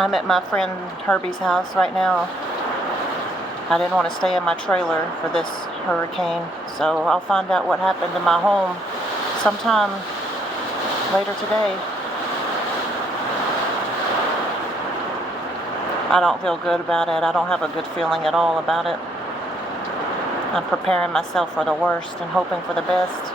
I'm at my friend Herbie's house right now. I didn't want to stay in my trailer for this hurricane, so I'll find out what happened to my home sometime later today. I don't feel good about it. I don't have a good feeling at all about it. I'm preparing myself for the worst and hoping for the best.